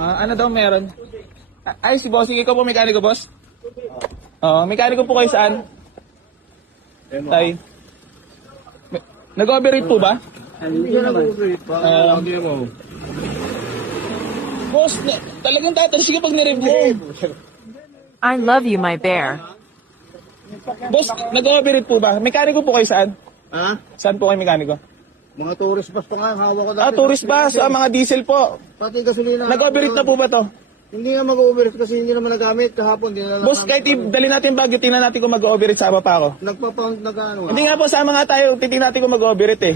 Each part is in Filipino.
Ano daw meron? Ay, si Bossing, ikaw po mekaniko, boss? Oo, mekaniko po kayo saan? Tay. Nag-overrate po ba? Hindi ka nag-overrate pa. Hindi mo. Boss, talagang tatalsik ka pag nireview. I love you, my bear. Boss, nag-overrate po ba? Mekaniko po kayo saan? Ha? Saan po kayo mekaniko? Mga tourist bus pa nga, hawak ko dati. Tourist bus, mga diesel po. Pati gasolina. Nag-overrate na po ba to? Hindi nga mag-overrate kasi hindi naman nagamit kahapon. Hindi na Boss, kahit dali natin Baguio, tingnan natin kung mag-overrate, sama pa ako. Nagpa-pound na gaano. Hindi nga po, sama nga tayo, titingnan natin kung mag-overrate eh.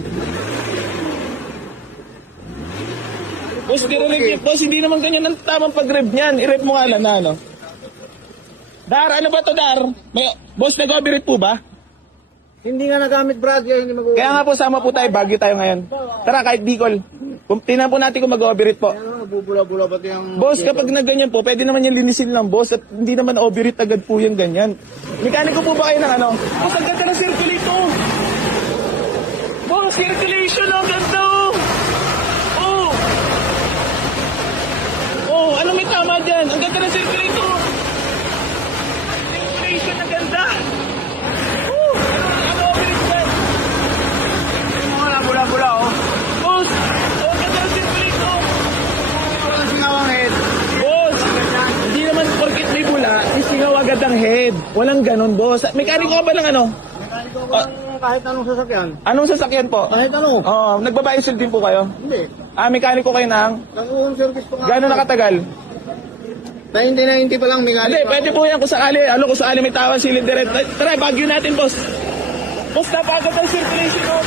Boss, hindi naman ganyan ang tamang pag-rev niyan. I-rev mo nga lang na, ano. Dar, ano ba to, Dar? Boss, nag-overrate po ba? Hindi nga nagamit, Brad. Kaya hindi mag-overrate. Kaya nga po, sama po tayo, Baguio tayo ngayon. Tara, kahit Bicol. Tingnan po natin kung mag-overate po. Kaya nga, bubula-bula pati ang... Boss, kapag nagganyan po, pwede naman yung linisin lang, boss. At hindi naman overate agad po yung ganyan. Mekaniko po ba kayo ng ano? Boss, ang ganda ng circulator. Boss, circulation, ang ganda. Oh. Oh, ano may tama dyan? Ang ganda ng circulator. Circulation, ang ganda. Oh, ano overate dyan? Wala, bula-bula, oh. Boss, ang ganda ng circulator. Wala singawang head. Boss, hindi naman porkit may bula, isingaw agad ang head. Walang ganon, boss. Mekaniko ka ba ng ano? Mekaniko ko ng kahit anong sasakyan. Anong sasakyan po? Kahit ano. Oo, nagbabayad din po kayo? Hindi. Mekaniko kayo ng? Nag-home service pa nga. Gano'n nakatagal? 90 pa lang, mekaniko. Hindi, pwede po yan kung sakali. Kung sakali may tawang cylinder. Tara, Baguio natin, boss. Boss, napagod ang circulation, oh.